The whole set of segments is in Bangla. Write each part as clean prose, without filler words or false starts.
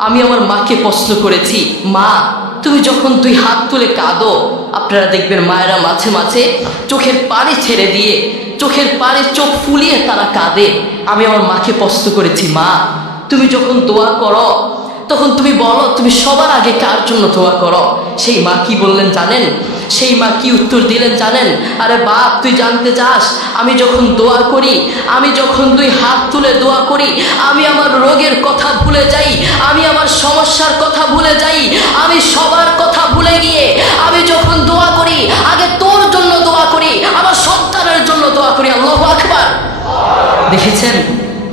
আমি আমার মাকে প্রশ্ন করেছি, মা তুমি যখন দুই হাত তুলে কাঁদো, আপনারা দেখবেন মায়েরা মাঝে মাঝে চোখের পানি ছেড়ে দিয়ে চোখের পানি চোখ ফুলিয়ে তারা কাঁদে। আমি আমার মাকে প্রশ্ন করেছি, মা তুমি যখন দোয়া করো তখন তুমি বলো তুমি সবার আগে কার জন্য দোয়া করো? সেই মা কি বললেন জানেন? সেই মা কি উত্তর দিলেন জানেন? আরে বাপ, তুই জানতে চাস আমি যখন দোয়া করি, আমি যখন দুই হাত তুলে দোয়া করি, আমি আমার রোগের কথা ভুলে যাই, আমি আমার সমস্যার কথা ভুলে যাই, আমি সবার কথা ভুলে গিয়ে আমি যখন দোয়া করি আগে তোর জন্য দোয়া করি, আমার সন্তানের জন্য দোয়া করি। আল্লাহু আকবার। দেখেছেন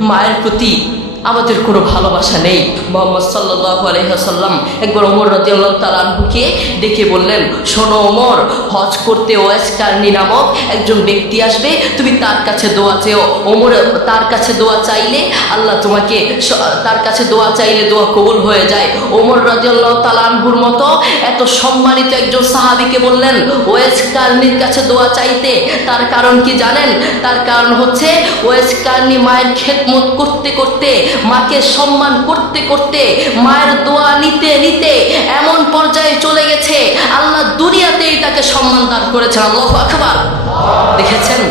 মায়ের প্রতি আমাদের কোনো ভালোবাসা নেই। মুহাম্মদ সাল্লাল্লাহু আলাইহি ওয়াসাল্লাম একবার ওমর রাদিয়াল্লাহু তাআলা আনহুকে ডেকে বললেন, শোনো ওমর, হজ করতে ওয়াইস কারনী নামক একজন ব্যক্তি আসবে, তুমি তার কাছে দোয়া চেও। ওমর তার কাছে দোয়া চাইলে আল্লাহ তোমাকে, তার কাছে দোয়া চাইলে দোয়া কবুল হয়ে যায়। ওমর রাদিয়াল্লাহু তাআলা আনহুর মতো এত সম্মানিত একজন সাহাবীকে বললেন ওয়াইস কারনীর কাছে দোয়া চাইতে। তার কারণ কি জানেন? তার কারণ হচ্ছে ওয়াইস কারনী মায়ের খেদমত করতে করতে, মাকে সম্মান করতে করতে, মায়ের দোয়া নিতে নিতে এমন পর্যায়ে চলে গেছে আল্লাহ দুনিয়াতেই তাকে সম্মান দান করেছেন। আল্লাহু আকবার। দেখেছেন,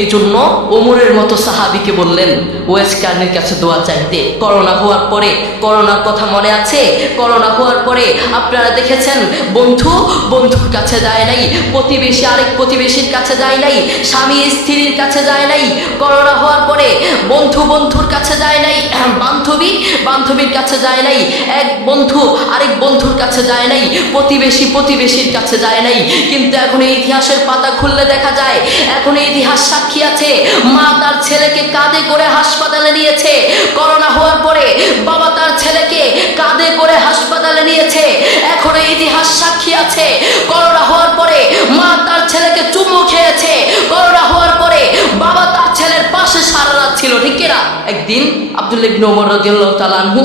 এই জন্য ওমরের মতো সাহাবীকে বললেন ওয়াইস কারনীর কাছে দোয়া চাইতে। করোনা হওয়ার পরে, করোনার কথা মনে আছে? করোনা হওয়ার পরে আপনারা দেখেছেন বন্ধুর কাছে যায় নাই, প্রতিবেশী আরেক প্রতিবেশীর কাছে যায় নাই, স্বামী স্ত্রীর কাছে যায় নাই। করোনা হওয়ার পরে বন্ধুর কাছে যায় নাই, বান্ধবীর কাছে যায় নাই, এক বন্ধু আরেক বন্ধুর কাছে যায় নাই, প্রতিবেশীর কাছে যায় নাই। কিন্তু এখন এই ইতিহাসের পাতা খুললে দেখা যায়, এখন এই ইতিহাস সাক্ষী আছে, মা তার ছেলেকে কাঁধে করে হাসপাতালে নিয়েছে। করোনা হওয়ার পরে বাবা তার ছেলেকে কাঁধে করে হাসপাতালে নিয়েছে। এখন এই ইতিহাস সাক্ষী আছে, করোনা হওয়ার পরে মা তার ছেলেকে চুমু খেয়েছে। করোনা হওয়ার পরে বাবা তার ছেলের পাশে সারা রাত ছিল, ঠিক কিনা? একদিন আব্দুল্লাহ ইবনে ওমর রাদিয়াল্লাহু তাআলা আনহু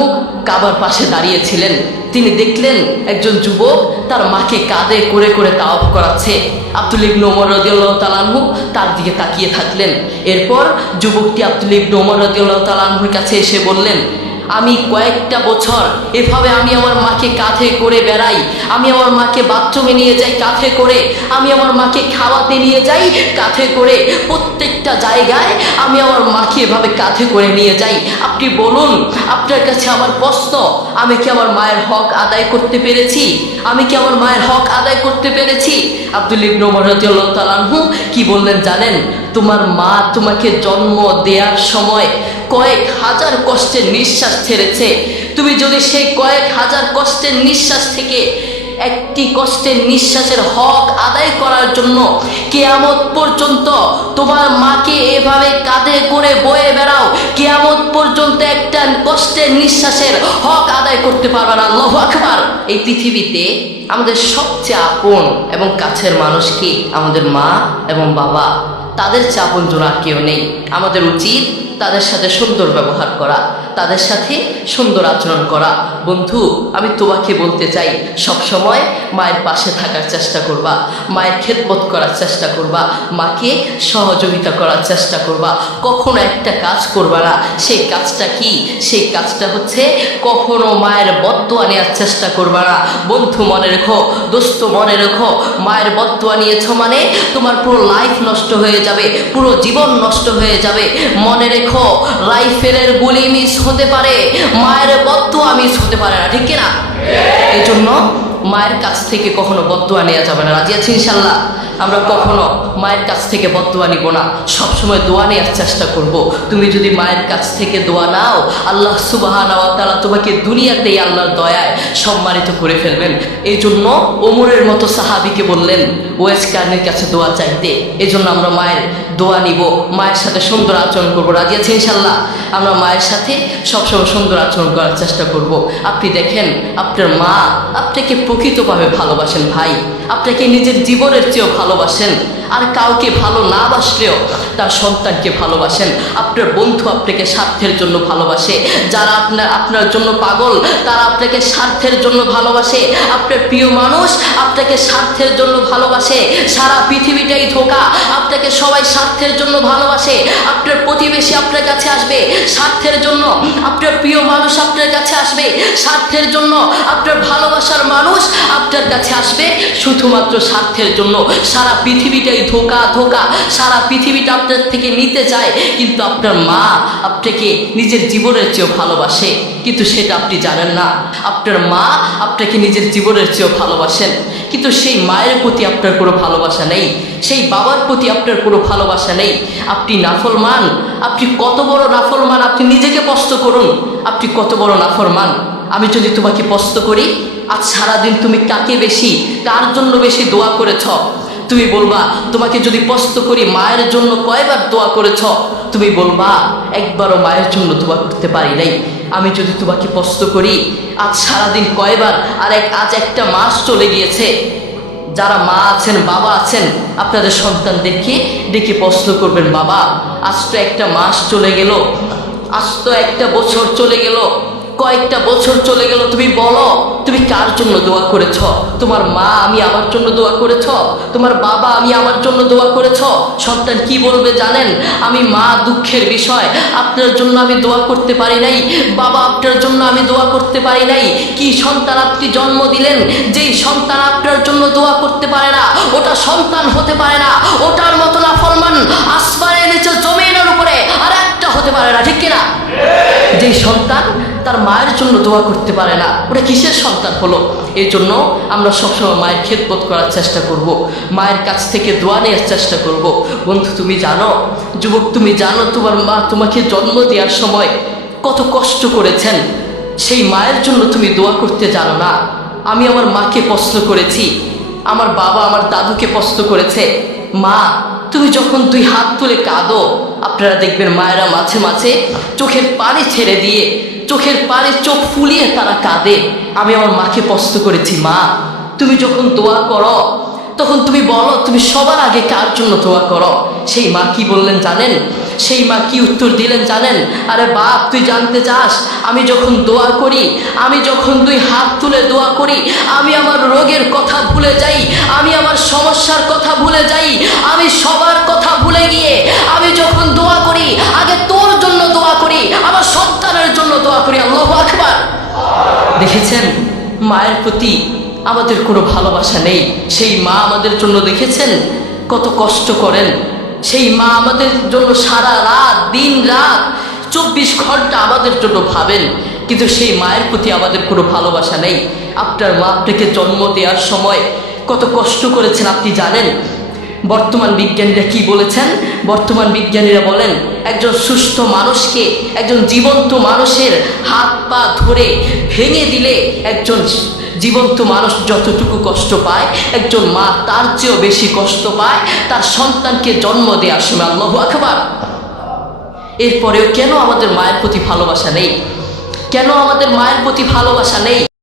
কাবার পাশে দাঁড়িয়েছিলেন। তিনি দেখলেন একজন যুবক তার মাকে কাঁধে করে করে তাওয়াফ করাচ্ছে। আব্দুল্লাহ ইবনে ওমর রাদিয়াল্লাহু তাআলা আনহু তার দিকে তাকিয়ে থাকলেন। এরপর যুবকটি আব্দুল্লাহ ইবনে ওমর রাদিয়াল্লাহু তাআলা আনহুর কাছে এসে বললেন, আমি কয়েকটা বছর এভাবে আমি আমার মাকে কাঁধে করে বেড়াই, আমি আমার মাকে বাথরুমে নিয়ে যাই কাঁধে করে, আমি আমার মাকে খাওয়াতে নিয়ে যাই কাঁধে করে, প্রত্যেকটা জায়গায় আমি আমার মাকে এভাবে কাঁধে করে নিয়ে যাই। আপনি বলুন, আপনার কাছে আমার প্রশ্ন, আমি কি আমার মায়ের হক আদায় করতে পেরেছি? আমি কি আমার মায়ের হক আদায় করতে পেরেছি? আব্দুল্লাহ ইবনে ওমর রাদিয়াল্লাহু তাআলা আনহু কি বললেন জানেন? তোমার মা তোমাকে জন্ম দেওয়ার সময় কয়েক হাজার কষ্টের নিঃশ্বাস ছেড়েছে। তুমি যদি সেই কয়েক হাজার কষ্টের নিঃশ্বাস থেকে একটি কষ্টের নিঃশ্বাসের হক আদায় করার জন্য কিয়ামত পর্যন্ত তোমার মাকে এভাবে কাঁধে করে বয়ে বেড়াও, কিয়ামত পর্যন্ত একটা কষ্টের নিঃশ্বাসের হক আদায় করতে পারবে না। আল্লাহু আকবার। এই পৃথিবীতে আমাদের সবচেয়ে আপন এবং কাছের মানুষ কি? আমাদের মা এবং বাবা। তাদের চেয়ে আপনজন আর কেউ নেই। আমাদের উচিত তাদের সাথে সুন্দর ব্যবহার করা, তাদের সাথে সুন্দর আচরণ করা। বন্ধু, আমি তোমাকে বলতে চাই, সবসময় মায়ের পাশে থাকার চেষ্টা করবা, মায়ের খেদমত করার চেষ্টা করবা, মাকে সহযোগিতা করার চেষ্টা করবা। কখনো একটা কাজ করবা না, সেই কাজটা কি? সেই কাজটা হচ্ছে কখনো মায়ের বদদোয়া নেওয়ার চেষ্টা করবা না। বন্ধু মনে রেখো, দোস্ত মনে রেখো, মায়ের বদদোয়া নিয়েছো মানে তোমার পুরো লাইফ নষ্ট হয়ে যাবে, পুরো জীবন নষ্ট হয়ে যাবে। মনে রেখো, রাইফেলের গুলি মিস হতে পারে, মায়ের বদদোয়া মিস হতে পারে না, ঠিক কিনা? এই জন্য মায়ের কাছ থেকে কখনো বদদোয়া নেওয়া যাবে না। রাজি আছি ইনশাল্লাহ? আমরা কখনো মায়ের কাছ থেকে বদদোয়া নিব না, সবসময় দোয়া নেওয়ার চেষ্টা করব। তুমি যদি মায়ের কাছ থেকে দোয়া নাও, আল্লাহ সুবহানাহু ওয়া তাআলা তোমাকে দুনিয়াতেই আল্লাহর দয়ায় সম্মানিত করে ফেলবেন। এই জন্য ওমরের মতো সাহাবীকে বললেন ওয়াইস কারনীর কাছে দোয়া চাইতে। এই জন্য আমরা মায়ের দোয়া নিব, মায়ের সাথে সুন্দর আচরণ করবো। রাজি আছি ইনশাল্লাহ? আমরা মায়ের সাথে সবসময় সুন্দর আচরণ করার চেষ্টা করব। আপনি দেখেন, আপনার মা আপনাকে প্রকৃতভাবে ভালোবাসেন ভাই, আপনাকে নিজের জীবনের চেয়েও ভালোবাসেন। আর কাউকে ভালো না বাসলেও তার সন্তানকে ভালোবাসেন। আপনার বন্ধু আপনাকে স্বার্থের জন্য ভালোবাসে, যারা আপনার জন্য পাগল তারা আপনাকে স্বার্থের জন্য ভালোবাসে, আপনার প্রিয় মানুষ আপনাকে স্বার্থের জন্য ভালোবাসে। সারা পৃথিবীটাই ধোঁকা, আপনাকে সবাই স্বার্থের জন্য ভালোবাসে। আপনার প্রতিবেশী আপনার কাছে আসবে স্বার্থের জন্য, আপনার প্রিয় মানুষ আপনার কাছে আসবে স্বার্থের জন্য, আপনার ভালোবাসার মানুষ আপনার কাছে আসবে শুধুমাত্র স্বার্থের জন্য। সারা পৃথিবীটাই ধোঁকা ধোঁকা, সারা পৃথিবীটা আপনার থেকে নিতে চায়, কিন্তু আপনার মা আপনাকে নিজের জীবনের চেয়েও ভালোবাসে, কিন্তু সেটা আপনি জানেন না। আপনার মা আপনাকে নিজের জীবনের চেয়েও ভালোবাসেন, কিন্তু সেই মায়ের প্রতি আপনার কোনো ভালোবাসা নেই, সেই বাবার প্রতি আপনার কোনো ভালোবাসা নেই। আপনি নাফরমান, আপনি কত বড় নাফরমান, আপনি নিজেকে প্রশ্ন করুন, আপনি কত বড় নাফরমান। আমি যদি তোমাকে প্রশ্ন করি, আজ সারাদিন তুমি কাকে বেশি, কার জন্য বেশি দোয়া করেছ? তুমি বলবা। তোমাকে যদি প্রশ্ন করি মায়ের জন্য কয়বার দোয়া করেছ? তুমি বলবা একবারও মায়ের জন্য দোয়া করতে পারি নাই। আমি যদি তোমাকে প্রশ্ন করি আজ সারাদিন কয়বার, আজ একটা মাস চলে গিয়েছে, যারা মা আছেন বাবা আছেন আপনাদের সন্তানদেরকে ডেকে প্রশ্ন করবেন, বাবা আজ তো একটা মাস চলে গেল, আজ তো একটা বছর চলে গেল, কয়েকটা বছর চলে গেল, তুমি বলো তুমি কার জন্য দোয়া করেছ? তোমার মা আমি আমার জন্য দোয়া করেছ? তোমার বাবা আমি আমার জন্য দোয়া করেছ? সন্তান কি বলবে জানেন? আমি মা দুঃখের বিষয়, আপনার জন্য আমি দোয়া করতে পারি নাই, বাবা আপনার জন্য আমি দোয়া করতে পারি নাই। কি সন্তান আপনি জন্ম দিলেন, যেই সন্তান আপনার জন্য দোয়া করতে পারে না ওটা সন্তান হতে পারে না। ওটার মতো না ফরমান আসমানের নিচে জমিনের উপরে আর একটা হতে পারে না, ঠিক কিনা? যেই সন্তান তার মায়ের জন্য দোয়া করতে পারে না ওটা কিসের সন্তান হলো? এই জন্য আমরা সবসময় মায়ের খেদমত করার চেষ্টা করব, মায়ের কাছ থেকে দোয়া নেওয়ার চেষ্টা করব। বন্ধু তুমি জানো, যুবক তুমি জানো, তোমার মা তোমাকে জন্ম দেওয়ার সময় কত কষ্ট করেছেন, সেই মায়ের জন্য তুমি দোয়া করতে জানো না। আমি আমার মাকে প্রশ্ন করেছি, আমার বাবা আমার দাদুকে প্রশ্ন করেছে, মা তুমি যখন দুই হাত তুলে কাঁদো, আপনারা দেখবেন মায়েরা মাঝে মাঝে চোখের পানি ছেড়ে দিয়ে চোখের পানি চোখ ফুলিয়ে তারা কাঁদে। আমি আমার মাকে প্রশ্ন করেছি, মা তুমি যখন দোয়া করো তখন তুমি বলো তুমি সবার আগে কার জন্য দোয়া করো? সেই মা কি বললেন জানেন? সেই মা কি উত্তর দিলেন জানেন? আরে বাপ তুই জানতে চাস, আমি যখন দোয়া করি, আমি যখন দুই হাত তুলে দোয়া করি, আমি আমার রোগের কথা ভুলে যাই, আমি আমার সমস্যার কথা ভুলে যাই, আমি সবার কথা ভুলে গিয়ে আমি যখন দোয়া করি আগে তোর জন্য দোয়া করি, আমার সন্তানের জন্য দোয়া করি। আল্লাহু আকবার। দেখেছেন মায়ের প্রতি আমাদের কোনো ভালোবাসা নেই। সেই মা আমাদের জন্য দেখেছেন কত কষ্ট করেন, সেই মা আমাদের জন্য সারা রাত দিন রাত 24 ঘন্টা আমাদের জন্য ভাবেন, কিন্তু সেই মায়ের প্রতি আমাদের কোনো ভালোবাসা নেই। আপনার মা আপনাকে জন্ম দেওয়ার সময় কত কষ্ট করেছেন আপনি জানেন? বর্তমান বিজ্ঞানীরা কি বলেছেন? বর্তমান বিজ্ঞানীরা বলেন একজন সুস্থ মানুষকে, একজন জীবন্ত মানুষের হাত পা ধরে ভেঙে দিলে একজন জীবন্ত মানুষ যতটুকু কষ্ট পায় একজন মা তার চেয়েও বেশি কষ্ট পায় তার সন্তানকে জন্ম দেওয়ার সময়। আল্লাহু আকবার। এরপরেও কেন আমাদের মায়ের প্রতি ভালোবাসা নেই? কেন আমাদের মায়ের প্রতি ভালোবাসা নেই?